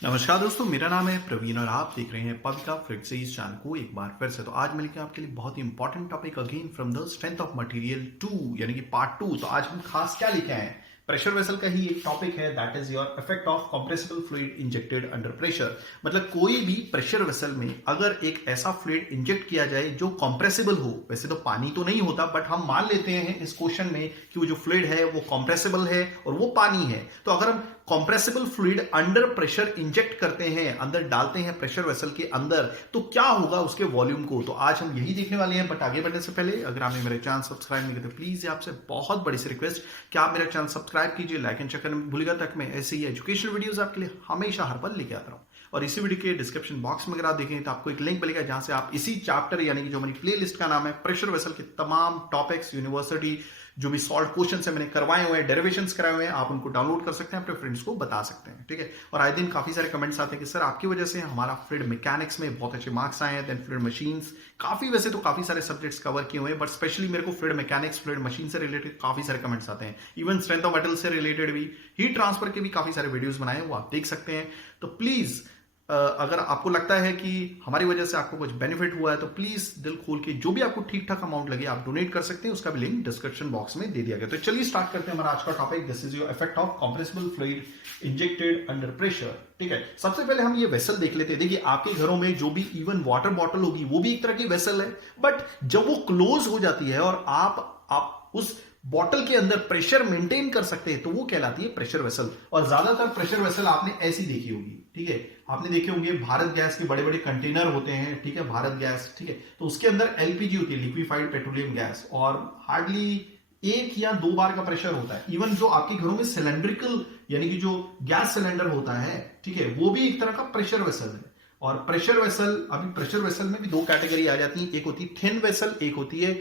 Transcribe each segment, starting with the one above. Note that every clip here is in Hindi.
नमस्कार दोस्तों, मेरा नाम है प्रवीण और आप देख रहे हैं पविका फ्रिक्सीज चैनल को एक बार फिर से। तो आज मैं लेके आपके लिए बहुत ही important topic again from the strength of material 2 यानी कि पार्ट 2। तो आज हम खास क्या लेके आए हैं, प्रेशर वेसल का ही एक टॉपिक है, that is your effect of compressible fluid injected under pressure. मतलब कोई भी प्रेशर वेसल में अगर एक ऐसा फ्लूइड इंजेक्ट किया जाए जो कंप्रेसिबल हो, वैसे तो पानी तो नहीं होता बट हम मान लेते हैं इस क्वेश्चन में कि वो जो फ्लूइड है वो कंप्रेसिबल है और वो पानी है। तो अगर हम compressible fluid under pressure inject करते हैं, अंदर डालते हैं प्रेशर वेसल के अंदर, तो क्या होगा उसके वॉल्यूम को। तो आज हम यही देखने वाले हैं। बट आगे बढ़ने से पहले अगर आपने मेरे चैनल सब्सक्राइब नहीं किया तो प्लीज आपसे बहुत बड़ी सी रिक्वेस्ट कि आप मेरा चैनल सब्सक्राइब कीजिए, लाइक एंड चेक भूलिएगा तक मैं ऐसे ही एजुकेशनल वीडियोस आपके लिए हमेशा हर पल लेके आता हूं। और इसी वीडियो के डिस्क्रिप्शन बॉक्स में अगर आप देखें तो आपको एक लिंक मिलेगा जहां से आप इसी चैप्टर यानी कि जो हमारी प्ले लिस्ट का नाम है प्रेशर वेसल के तमाम टॉपिक्स, यूनिवर्सिटी जो भी सॉल्व क्वेश्चन है मैंने करवाए हुए हैं, डेरिवेशंस कराए हुए हैं, आप उनको डाउनलोड कर सकते हैं, अपने फ्रेंड्स को बता सकते हैं। ठीक है। और आए दिन काफी सारे कमेंट्स आते हैं कि सर आपकी वजह से हमारा फ्लूइड मैकेनिक्स में बहुत अच्छे मार्क्स आए हैं, देन फ्लूइड मशीन्स काफी, वैसे तो काफी सारे सब्जेक्ट्स कवर किए हुए हैं बट स्पेशली मेरे को फ्लूइड मैकेनिक्स, फ्लूइड मशीन से रिलेटेड काफी सारे कमेंट्स आते हैं। इवन स्ट्रेंथ ऑफ मेटल से रिलेटेड भी, हीट ट्रांसफर के भी काफी सारे वीडियोस बनाए, वो आप देख सकते हैं। तो प्लीज अगर आपको लगता है कि हमारी वजह से आपको कुछ बेनिफिट हुआ है तो प्लीज दिल खोल के जो भी आपको ठीक ठाक अमाउंट लगे आप डोनेट कर सकते हैं, उसका भी लिंक डिस्क्रिप्शन बॉक्स में दे दिया गया। तो चलिए स्टार्ट करते हैं हमारा आज का topic. This is your effect of compressible fluid injected under pressure. ठीक है। सबसे पहले हम ये वेसल देख लेते हैं। देखिए आपके घरों में जो भी इवन वाटर बॉटल होगी वो भी एक तरह की वेसल है, बट जब वो क्लोज हो जाती है और आप उस बॉटल के अंदर प्रेशर मेंटेन कर सकते हैं तो वो कहलाती है प्रेशर वेसल। और ज्यादातर प्रेशर वेसल आपने ऐसी देखी होगी। ठीक है। आपने देखे होंगे भारत गैस के बड़े बड़े कंटेनर होते हैं। ठीक है। भारत गैस, ठीक है, तो उसके अंदर एलपीजी होती है, लिक्विफाइड पेट्रोलियम गैस, और हार्डली एक या दो बार का प्रेशर होता है। इवन जो आपके घरों में सिलेंड्रिकल यानी कि जो गैस सिलेंडर होता है, ठीक है, वो भी एक तरह का प्रेशर वेसल है। और प्रेशर वेसल, अभी प्रेशर वेसल में भी दो कैटेगरी आ जाती है, एक होती है थिन वेसल, एक होती है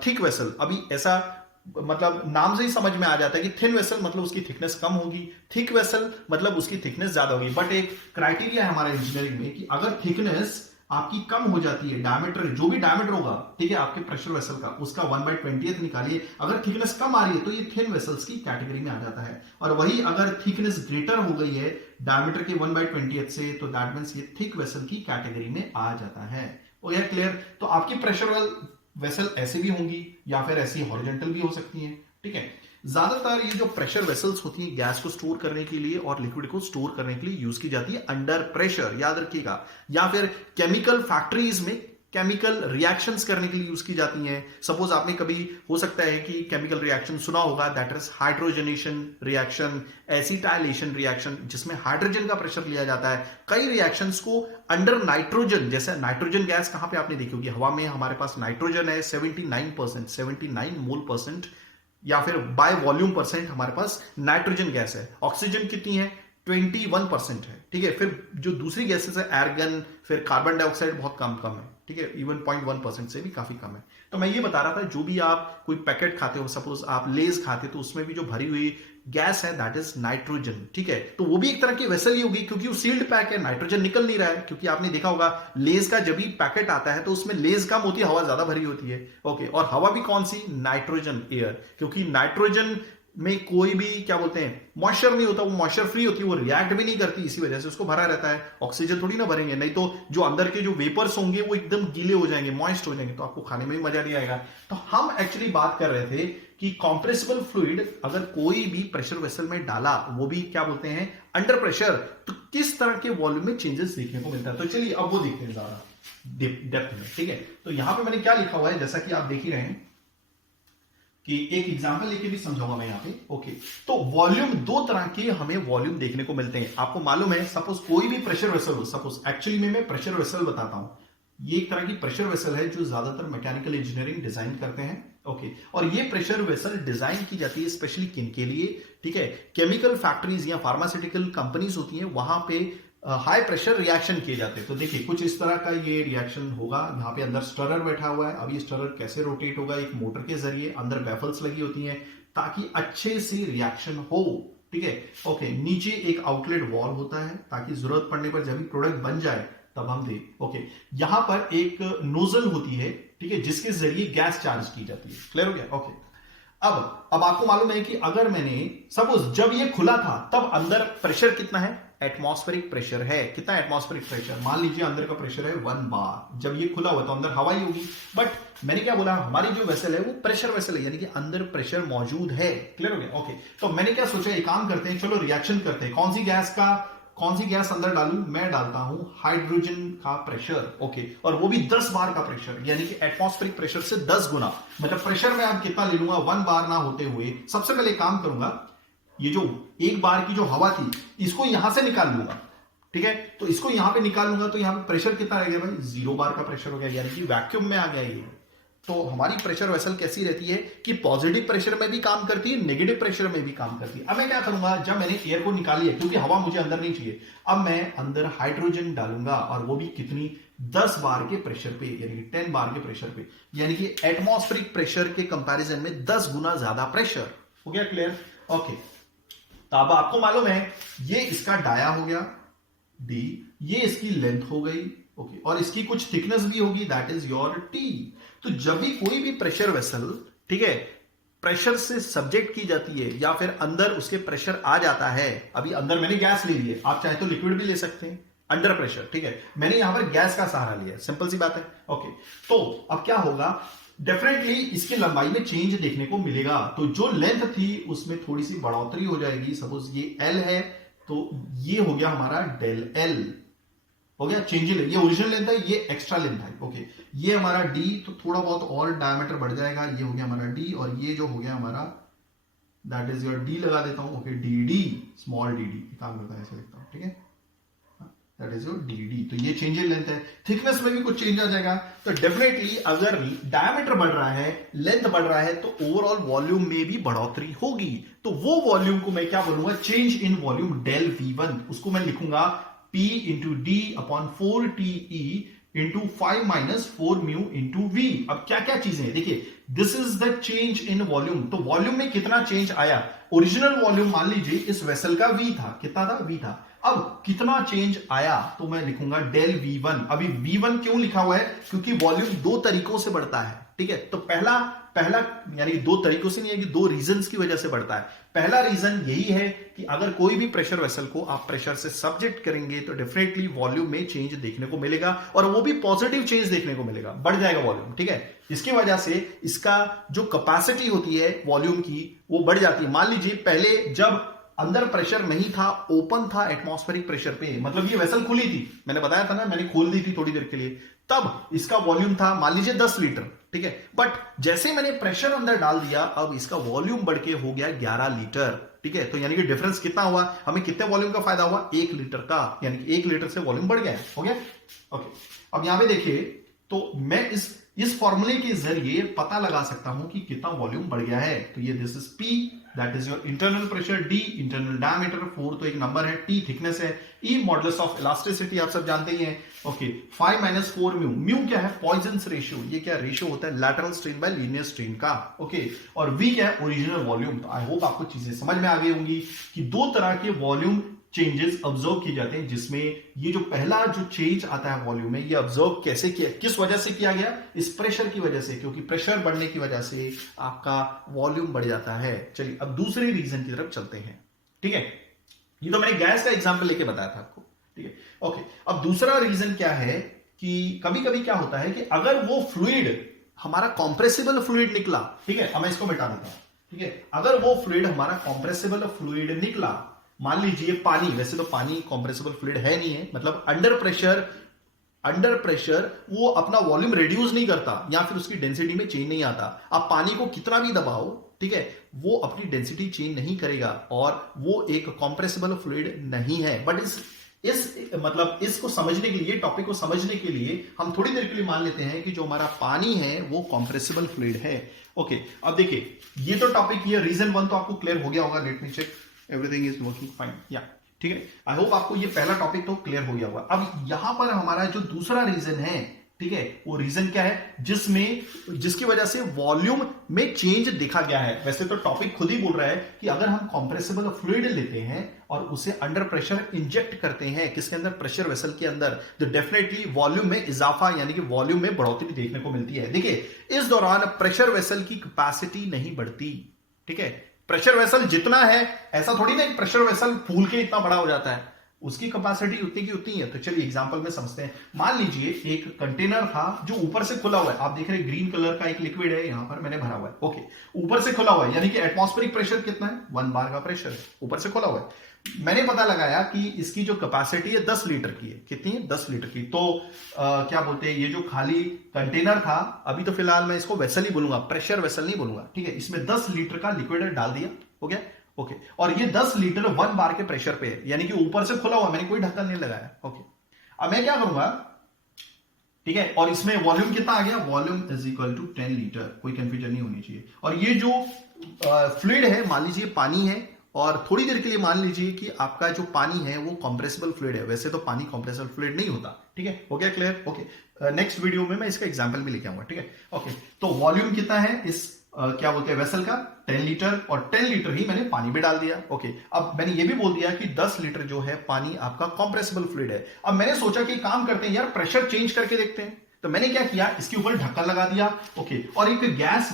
थिक वेसल। अभी ऐसा मतलब नाम से ही समझ में आ जाता है कि थिन वेसल मतलब उसकी थिकनेस कम होगी, थिक वेसल मतलब उसकी थिकनेस ज्यादा होगी। बट एक क्राइटेरिया है हमारे इंजीनियरिंग में कि अगर थिकनेस आपकी कम हो जाती है, डायमीटर जो भी डायमीटर होगा, ठीक है, आपके प्रेशर वेसल का, उसका 1/20 निकालिए, अगर थिकनेस कम आ रही है तो ये थिन वेसल्स की कैटेगरी में आ जाता है। और वही अगर थिकनेस ग्रेटर हो गई है डायमीटर के 1/20 से तो दैट मींस ये थिक वेसल की कैटेगरी में आ जाता है। और यह क्लियर। तो आपकी प्रेशर वेसल ऐसे भी होंगी या फिर ऐसी हॉरिजॉन्टल भी हो सकती हैं। ठीक है। ज्यादातर ये जो प्रेशर वेसल्स होती हैं गैस को स्टोर करने के लिए और लिक्विड को स्टोर करने के लिए यूज की जाती है अंडर प्रेशर, याद रखिएगा, या फिर केमिकल फैक्ट्रीज में केमिकल रिएक्शंस करने के लिए यूज की जाती हैं। सपोज आपने कभी हो सकता है कि केमिकल रिएक्शन सुना होगा, that is hydrogenation reaction, acetylation reaction, जिसमें हाइड्रोजन का प्रेशर लिया जाता है। कई रिएक्शंस को अंडर नाइट्रोजन, जैसे नाइट्रोजन गैस कहां पे आपने देखी होगी, हवा में हमारे पास नाइट्रोजन है 79%, 79 मोल परसेंट या फिर बाय वॉल्यूम परसेंट हमारे पास नाइट्रोजन गैस है। ऑक्सीजन कितनी है? 21% है। ठीक है। फिर जो दूसरी गैसेस है एर्गन, फिर कार्बन डाइऑक्साइड बहुत कम कम है। ठीक है। इवन 0.1% से भी काफी कम है। तो मैं ये बता रहा था जो भी आप कोई पैकेट खाते हो, सपोज आप लेज खाते हो, तो उसमें भी जो भरी हुई गैस है दैट इज नाइट्रोजन। ठीक है। तो वो भी एक तरह की वेसल ही होगी क्योंकि वो सील्ड पैक है, नाइट्रोजन निकल नहीं रहा है। क्योंकि आपने देखा होगा लेज का जब भी पैकेट आता है तो उसमें लेज कम होती है, हवा ज्यादा भरी होती है। ओके। और हवा भी कौन सी? नाइट्रोजन, एयर, क्योंकि नाइट्रोजन में कोई भी क्या बोलते हैं मॉइस्चर नहीं होता, वो मॉइस्चर फ्री होती है, वो रिएक्ट भी नहीं करती, इसी वजह से उसको भरा रहता है। ऑक्सीजन थोड़ी ना भरेंगे, नहीं तो जो अंदर के जो वेपर्स होंगे वो एकदम गीले हो जाएंगे, मॉइस्ट हो जाएंगे, तो आपको खाने में भी मजा नहीं आएगा। तो हम एक्चुअली बात कर रहे थे कि कंप्रेसिबल फ्लूइड अगर कोई भी प्रेशर वेसल में डाला, वो भी क्या बोलते हैं अंडर प्रेशर, तो किस तरह के वॉल्यूम में चेंजेस देखने को मिलता है। तो चलिए अब वो देखते हैं ज्यादा डेप्थ में। ठीक है। तो यहां पे मैंने क्या लिखा हुआ है, जैसा कि आप देख ही रहे हैं कि एक एग्जांपल लेके भी समझाऊंगा मैं यहां पे। ओके। तो वॉल्यूम, दो तरह के हमें वॉल्यूम देखने को मिलते हैं। आपको मालूम है, सपोज कोई भी प्रेशर वेसल हो, सपोज एक्चुअली में मैं प्रेशर वेसल बताता हूं, ये एक तरह की प्रेशर वेसल है जो ज्यादातर मैकेनिकल इंजीनियरिंग डिजाइन करते हैं। ओके। और ये प्रेशर वेसल डिजाइन की जाती है स्पेशली किन के लिए? ठीक है। केमिकल फैक्ट्रीज या फार्मास्यूटिकल कंपनीज होती हैं, वहां पे हाई प्रेशर रिएक्शन किए जाते हैं। तो देखिए कुछ इस तरह का ये रिएक्शन होगा। यहाँ पे अंदर स्टरर बैठा हुआ है। अब ये स्टरर कैसे रोटेट होगा? एक मोटर के जरिए, अंदर बैफल्स लगी होती हैं ताकि अच्छे से रिएक्शन हो। ठीक है। ओके। नीचे एक आउटलेट वॉल होता है ताकि जरूरत पड़ने पर जब भी प्रोडक्ट बन जाए तब हम दे। ओके। यहां पर एक नोजल होती है, ठीक है, जिसके जरिए गैस चार्ज की जाती है। क्लियर हो गया? ओके। अब आपको मालूम है कि अगर मैंने सपोज जब ये खुला था तब अंदर प्रेशर कितना है, एटमॉस्फेरिक प्रेशर है। कितना एटमॉस्फेरिक प्रेशर, मान लीजिए अंदर का प्रेशर है 1 बार। जब ये खुला हुआ तो अंदर हवा ही होगी, बट मैंने क्या बोला, हमारी जो वेसल है वो प्रेशर वेसल है, यानी कि अंदर प्रेशर मौजूद है। क्लियर हो गया? ओके, तो मैंने क्या सोचा, एक काम करते हैं, चलो रिएक्शन करते हैं। कौन सी गैस अंदर डालूं? मैं डालता हूं हाइड्रोजन का प्रेशर। ओके, और वो भी 10 बार का प्रेशर, यानी कि एटमॉस्फेरिक प्रेशर से 10 गुना। मतलब प्रेशर में आप कितना ले लूंगा, 1 बार ना होते हुए सबसे पहले काम करूंगा, ये जो 1 बार की जो हवा थी इसको यहां से निकाल लूंगा। ठीक है, तो इसको यहां पे निकाल लूंगा तो यहां पे प्रेशर कितना रह गया भाई, 0 बार का प्रेशर हो गया, यानी कि वैक्यूम में आ गया ये। तो हमारी प्रेशर वेसल कैसी रहती है कि पॉजिटिव प्रेशर में भी काम करती है, नेगेटिव प्रेशर में भी काम करती है। अब मैं क्या करूंगा, जब मैंने एयर को निकाली है, क्योंकि हवा मुझे अंदर नहीं चाहिए, अब मैं अंदर हाइड्रोजन डालूंगा, और वो भी कितनी, 10 बार के प्रेशर पे, यानी कि 10 बार के प्रेशर पे, यानी कि एटमॉस्फेरिक प्रेशर के कंपैरिजन में 10 गुना ज्यादा प्रेशर। हो गया क्लियर? ओके, तो अब आपको मालूम है ये इसका डाया हो गया डी, ये इसकी लेंथ हो गई। ओके, और इसकी कुछ थिकनेस भी होगी, दैट इज योर टी। तो जब भी कोई भी प्रेशर वेसल, ठीक है, प्रेशर से सब्जेक्ट की जाती है या फिर अंदर उसके प्रेशर आ जाता है, अभी अंदर मैंने गैस ले ली है, आप चाहे तो लिक्विड भी ले सकते हैं अंडर प्रेशर। ठीक है, मैंने यहां पर गैस का सहारा लिया, सिंपल सी बात है। ओके, तो अब क्या होगा, डेफिनेटली इसकी लंबाई में चेंज देखने को मिलेगा। तो जो लेंथ थी उसमें थोड़ी सी बढ़ोतरी हो जाएगी। सपोज ये एल है तो ये हो गया हमारा डेल एल, हो गया चेंज लेंथ। ये ओरिजिनल लेंथ है, ये एक्स्ट्रा लेंथ है। ओके, ये हमारा डी, तो थोड़ा बहुत और डायमीटर बढ़ जाएगा, ये हो गया हमारा डी, और ये जो हो गया हमारा दैट इज योर डी लगा देता हूं। Okay, D D small D D काम करता है, ऐसे लिखता हूं। ठीक है, that is your D D. तो ये चेंज इन लेंथ है, थिकनेस में भी कुछ चेंज आ जाएगा। तो डेफिनेटली अगर डायमीटर बढ़ रहा है, लेंथ बढ़ रहा है, तो ओवरऑल वॉल्यूम में भी बढ़ोतरी होगी। तो वो वॉल्यूम को मैं क्या बोलूंगा, change in volume del V1। उसको मैं लिखूंगा P into D upon 4TE into 5 minus 4 mu into V। अब क्या क्या चीजें हैं देखिए, this is the change in volume. तो वॉल्यूम में कितना चेंज आया, ओरिजिनल वॉल्यूम मान लीजिए इस वेसल का V था, कितना था, V था। अब कितना चेंज आया, तो मैं लिखूंगा डेल V1। अभी V1 क्यों लिखा हुआ है, क्योंकि वॉल्यूम 2 तरीकों से बढ़ता है। ठीक है, तो पहला यानी 2 तरीकों से नहीं है, कि 2 रीजंस की वजह से बढ़ता है। पहला रीजन यही है कि अगर कोई भी प्रेशर वेसल को आप प्रेशर से सब्जेक्ट करेंगे तो डेफिनेटली वॉल्यूम में चेंज देखने को मिलेगा, और वो भी पॉजिटिव चेंज देखने को मिलेगा, बढ़ जाएगा वॉल्यूम। ठीक है, इसकी वजह से इसका जो कैपेसिटी होती है वॉल्यूम की वो बढ़ जाती है। मान लीजिए पहले जब अंदर प्रेशर नहीं था, ओपन था एटमॉस्फेरिक प्रेशर पे, मतलब ये वेसल खुली थी, मैंने बताया था ना, मैंने खोल दी थी थोड़ी देर के लिए, तब इसका वॉल्यूम था मान लीजिए 10 लीटर। ठीक है, बट जैसे मैंने प्रेशर अंदर डाल दिया, अब इसका वॉल्यूम बढ़ के हो गया 11 लीटर। ठीक है, तो यानी कि डिफरेंस कितना हुआ, हमें कितने वॉल्यूम का फायदा हुआ, 1 लीटर का, यानी कि 1 लीटर से वॉल्यूम बढ़ गया। हो गया? ओके, अब यहां पे देखिए, तो मैं इस फॉर्मूले के जरिए पता लगा सकता हूं कि कितना वॉल्यूम बढ़ गया है। तो ये this is P, that is your internal pressure, D internal diameter, 4 तो एक नंबर है, T थिकनेस है, E मॉडुलस ऑफ इलास्टिसिटी आप सब जानते ही हैं। Okay, 5 minus 4 mu. म्यू क्या है, पॉइजन्स रेशियो। ये क्या रेशियो होता है, lateral strain bye linear strain का। ओके, और V क्या है, ओरिजिनल वॉल्यूम। तो आई होप आपको चीजें समझ में आ गई होंगी कि 2 तरह के वॉल्यूम चेंजेस ऑब्जर्व किए जाते हैं, जिसमें ये जो पहला जो चेंज आता है वॉल्यूम में, ये ऑब्जर्व कैसे किया, किस वजह से किया गया, इस प्रेशर की वजह से, क्योंकि प्रेशर बढ़ने की वजह से आपका वॉल्यूम बढ़ जाता है। चलिए अब दूसरे रीजन की तरफ चलते हैं। ठीक है, ये तो मैंने गैस का एग्जांपल लेके बताया था आपको। ठीक है, ओके, अब दूसरा रीजन क्या है कि कभी कभी क्या होता है कि अगर वो फ्लूइड हमारा कॉम्प्रेसिबल फ्लूइड निकला, ठीक है, अब मैं इसको मिटा देता हूं। ठीक है, अगर वो फ्लूइड हमारा कॉम्प्रेसिबल फ्लूइड निकला, मान लीजिए पानी, वैसे तो पानी कॉम्प्रेसिबल फ्लूइड है नहीं है, मतलब अंडर प्रेशर वो अपना वॉल्यूम रिड्यूस नहीं करता, या फिर उसकी डेंसिटी में चेंज नहीं आता। आप पानी को कितना भी दबाओ, ठीक है, वो अपनी डेंसिटी चेंज नहीं करेगा, और वो एक कॉम्प्रेसिबल फ्लूइड नहीं है। बट मतलब इसको समझने के लिए, टॉपिक को समझने के लिए हम थोड़ी देर के लिए मान लेते हैं कि जो हमारा पानी है वो कॉम्प्रेसिबल फ्लूइड है। ओके, अब देखिए, ये तो टॉपिक, ये रीजन 1 तो आपको क्लियर हो गया होगा। Let me check, everything is working fine, या ठीक है, आई होप आपको ये पहला टॉपिक तो क्लियर हो गया होगा। अब यहां पर हमारा जो दूसरा रीजन है, ठीक है, वो रीजन क्या है जिसकी वजह से वॉल्यूम में चेंज देखा गया है। वैसे तो टॉपिक खुद ही बोल रहा है कि अगर हम कंप्रेसिबल फ्लूइड लेते हैं और उसे अंडर प्रेशर इंजेक्ट करते हैं किसके अंदर, प्रेशर वेसल के अंदर, तो डेफिनेटली वॉल्यूम में इजाफा यानी कि वॉल्यूम में बढ़ोतरी देखने को मिलती है। देखिए इस दौरान प्रेशर वेसल की कैपेसिटी नहीं बढ़ती, ठीक है। प्रेशर वेसल जितना है ऐसा थोड़ी ना प्रेशर वेसल फूल के इतना बड़ा हो जाता है, उसकी कैपेसिटी उतनी की उतनी है। तो चलिए एग्जांपल में समझते हैं। मान लीजिए एक कंटेनर था जो ऊपर से खुला हुआ है, आप देख रहे हैं ग्रीन कलर का एक लिक्विड है, यहां पर मैंने भरा हुआ है, ओके, ऊपर से खुला हुआ है, यानी कि एटमॉस्फेरिक प्रेशर कितना है, 1 बार का प्रेशर है, ऊपर से खुला हुआ है। मैंने पता लगाया कि इसकी जो कैपेसिटी है 10 लीटर की है, कितनी है, 10 लीटर की। तो क्या बोलते हैं, ये जो खाली कंटेनर था, अभी तो फिलहाल मैं इसको वेसल ही बोलूंगा, प्रेशर वेसल नहीं बोलूंगा, ठीक है। इसमें 10 लीटर का लिक्विड डाल दिया, हो गया, ओके। और ये 10 लीटर 1 बार के प्रेशर पे है, यानी कि ऊपर से खुला हुआ, मैंने कोई ढक्कन नहीं लगाया, ओके। अब मैं क्या करूंगा, ठीक है, और इसमें वॉल्यूम कितना आ गया, volume is equal to 10 litre, कोई कंफ्यूजन नहीं होनी चाहिए। और ये जो फ्लूइड है, मान लीजिए पानी है, और थोड़ी देर के लिए मान लीजिए कि आपका जो पानी है वो कंप्रेसिबल फ्लूइड है। वैसे तो पानी कंप्रेसिबल फ्लूइड नहीं होता, ठीक है, हो गया क्लियर, ओके। नेक्स्ट वीडियो में मैं इसका एग्जांपल भी लेके आऊंगा, ठीक है, ओके। तो वॉल्यूम कितना है इस क्या बोलते हैं वेसल का, 10 लीटर, और 10 लीटर ही मैंने पानी भी डाल दिया, ओके। अब मैंने ये भी बोल दिया कि 10 लीटर जो है पानी आपका कंप्रेसिबल फ्लूइड है। अब मैंने सोचा कि काम करते हैं यार, प्रेशर चेंज करके देखते हैं। तो मैंने क्या किया, इसके ऊपर ढक्कन लगा दिया, ओके, और एक गैस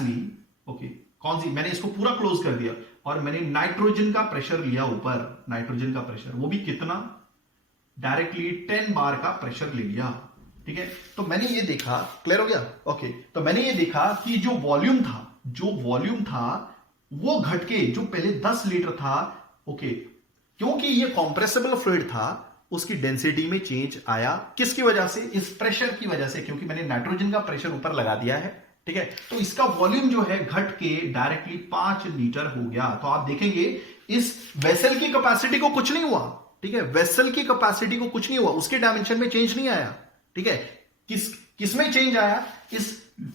ली, ओके, कौन सी, मैंने इसको पूरा क्लोज कर दिया, और मैंने नाइट्रोजन का प्रेशर लिया ऊपर, नाइट्रोजन का प्रेशर, वो भी कितना, डायरेक्टली 10 बार का प्रेशर ले लिया, ठीक है। तो मैंने ये देखा, क्लियर हो गया, ओके। तो मैंने ये देखा कि जो वॉल्यूम था वो घटके, जो पहले 10 लीटर था, ओके, क्योंकि ये कंप्रेसिबल फ्लूइड था, उसकी डेंसिटी में चेंज आया, किसकी वजह से, इस प्रेशर की वजह से, क्योंकि मैंने नाइट्रोजन का प्रेशर ऊपर लगा दिया है, ठीक है। तो इसका वॉल्यूम जो है घट के डायरेक्टली 5 लीटर हो गया। तो आप देखेंगे इस वेसल की कैपेसिटी को कुछ नहीं हुआ, ठीक है, वेसल की कैपेसिटी को कुछ नहीं हुआ, उसके डायमेंशन में चेंज नहीं आया, ठीक है। किस में चेंज आया, इस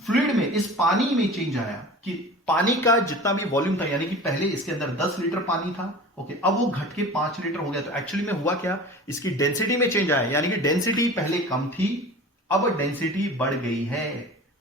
फ्लूइड में, इस पानी में चेंज आया, कि पानी का जितना भी वॉल्यूम था, यानी कि पहले इसके अंदर 10 लीटर पानी था, ओके, अब वो घट के 5 लीटर हो गया। तो एक्चुअली में हुआ क्या, इसकी डेंसिटी में चेंज आया, यानी कि डेंसिटी पहले कम थी, अब डेंसिटी बढ़ गई है,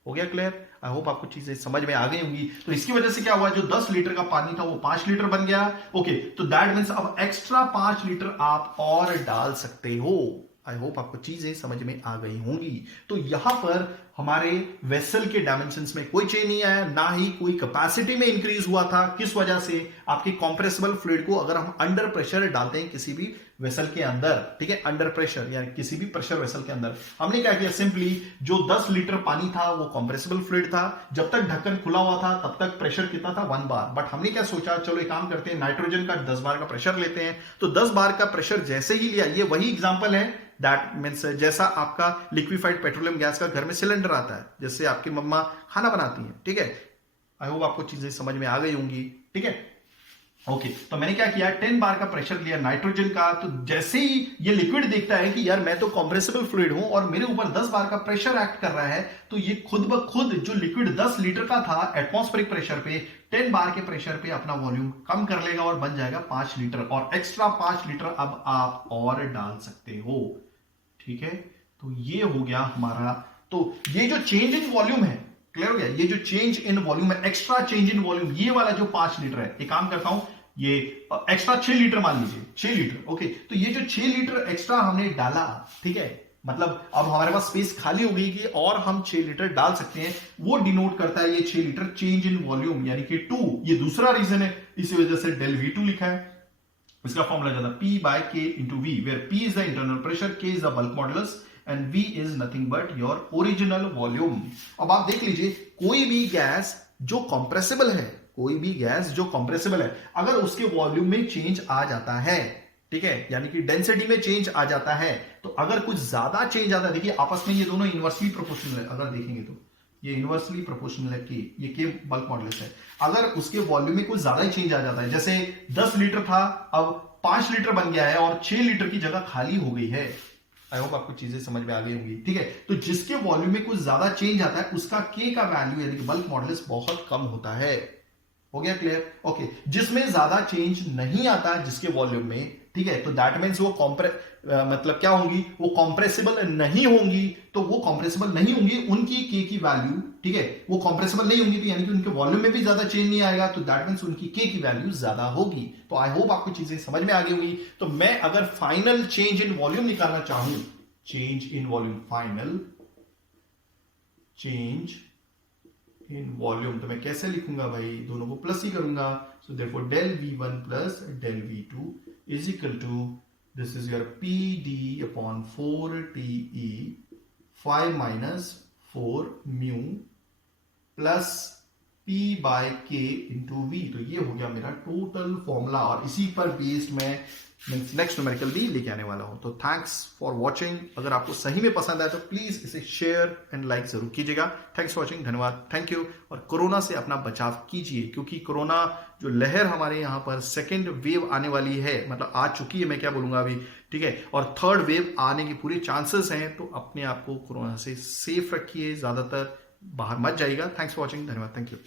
हो गया क्लियर। आई होप आपको चीजें समझ में आ गई होंगी। तो इसकी वजह से क्या हुआ, जो 10 लीटर का पानी था वो 5 लीटर बन गया, ओके। तो दैट मीन्स अब एक्स्ट्रा 5 लीटर आप और डाल सकते हो। आई होप आपको चीजें समझ में आ गई होंगी। तो यहां पर हमारे वेसल के डायमेंशंस में कोई चेंज नहीं आया, ना ही कोई कैपेसिटी में इंक्रीज हुआ था। किस वजह से, आपके कंप्रेसिबल फ्लूइड को अगर हम अंडर प्रेशर डालते हैं किसी भी वेसल के अंदर, ठीक है, अंडर प्रेशर या किसी भी प्रेशर वेसल के अंदर, हमने क्या किया, सिंपली जो 10 लीटर पानी था वो कंप्रेसिबल फ्लूइड था, जब तक ढक्कन खुला हुआ था तब तक प्रेशर कितना था, 1 बार। बट हमने क्या सोचा, चलो एक काम करते हैं, नाइट्रोजन का 10 बार का प्रेशर लेते हैं। तो 10 बार का प्रेशर जैसे ही लिया, ये वही एग्जाम्पल है, दैट मीन्स जैसा आपका लिक्विफाइड पेट्रोलियम गैस का घर में सिलेंडर आता है, जैसे आपकी मम्मा खाना बनाती है, ठीक है। आई होप आपको चीजें समझ में आ गई होंगी, ठीक है, ओके। तो मैंने क्या किया, 10 बार का प्रेशर लिया नाइट्रोजन का। तो जैसे ही ये लिक्विड देखता है कि यार मैं तो कंप्रेसिबल फ्लूइड हूं और मेरे ऊपर 10 बार का प्रेशर एक्ट कर रहा है, तो ये खुद ब खुद जो लिक्विड 10 लीटर का था एटमॉस्फेरिक प्रेशर पे, 10 बार के प्रेशर पे अपना वॉल्यूम कम कर लेगा और बन जाएगा 5 लीटर, और एक्स्ट्रा 5 लीटर अब आप और डाल सकते हो, ठीक है। तो ये हो गया हमारा, तो ये जो चेंज इन वॉल्यूम है, क्लियर हो गया, ये जो चेंज इन वॉल्यूम है, एक्स्ट्रा चेंज इन वॉल्यूम, ये वाला जो 5 लीटर है, एक काम करता हूं, ये एक्स्ट्रा 6 लीटर मान लीजिए, 6 लीटर, ओके। तो ये जो 6 लीटर एक्स्ट्रा हमने डाला, ठीक है, मतलब अब हमारे पास स्पेस खाली हो गई कि और हम 6 लीटर डाल सकते हैं, वो डिनोट करता है ये 6 लीटर चेंज इन वॉल्यूम, यानी कि 2, ये दूसरा रीजन है, इसी वजह से डेल V2 लिखा है। इसका फॉर्मूला जाता है P by K into V, where P is the internal pressure, K is the bulk modulus and V is nothing but your original volume। अब आप देख लीजिए, कोई भी गैस जो कंप्रेसिबल है, अगर उसके वॉल्यूम में चेंज आ जाता है, ठीक है, यानी कि डेंसिटी में चेंज आ जाता है, तो अगर कुछ ज्यादा चेंज आता है, देखिए आपस में ये दोनों इनवर्सली प्रोपोर्शनल है, अगर देखेंगे तो ये इनवर्सली प्रोपोर्शनल है, ये के बल्क मॉडुलस है। अगर उसके वॉल्यूम में कुछ ज्यादा ही चेंज आ जाता है, जैसे 10 लीटर था अब 5 लीटर बन गया है और 6 लीटर की जगह खाली हो गई है। आई होप आपको चीजें समझ में आ गई होंगी, ठीक है। तो जिसके वॉल्यूम में कुछ ज्यादा चेंज आता है उसका के का वैल्यू यानी कि बल्क मॉडुलस बहुत कम होता है, हो गया क्लियर? ओके, जिसमें ज्यादा चेंज नहीं आता है जिसके वॉल्यूम में, ठीक है, तो दैट मीन्स वो मतलब क्या होंगी, वो कॉम्प्रेसिबल नहीं होंगी। तो वो कॉम्प्रेसिबल नहीं होंगी, उनकी के की वैल्यू, ठीक है, वो कॉम्प्रेसिबल नहीं होंगी, तो यानी कि उनके वॉल्यूम में भी ज्यादा चेंज नहीं आएगा, तो दैट मीन्स उनकी के की वैल्यू ज्यादा होगी। तो आई होप आपको चीजें समझ में आ गई होंगी। तो मैं अगर फाइनल चेंज इन वॉल्यूम निकालना चाहूं, change in volume, final change in volume, तो मैं कैसे लिखूंगा भाई, दोनों को प्लस ही करूंगा। So therefore del v1 plus del v2 is equal to, this is your pd upon 4te 5 minus 4 mu plus p by k into v। तो ये हो गया मेरा टोटल फॉर्मूला, और इसी पर बेस्ड मैं नेक्स्ट न्यूमेरिकल भी लेके आने वाला हूं। तो थैंक्स फॉर वॉचिंग। अगर आपको सही में पसंद आया तो प्लीज इसे शेयर एंड लाइक जरूर कीजिएगा। थैंक्स फॉर वॉचिंग, धन्यवाद, थैंक यू। और कोरोना से अपना बचाव कीजिए, क्योंकि कोरोना जो लहर हमारे यहाँ पर सेकेंड वेव आने वाली है, मतलब आ चुकी है, मैं क्या बोलूंगा अभी, ठीक है, और थर्ड वेव आने के पूरे चांसेस हैं। तो अपने आप को कोरोना से सेफ रखिए, ज्यादातर बाहर मत जाइएगा। थैंक्स फॉर वॉचिंग, धन्यवाद, थैंक यू।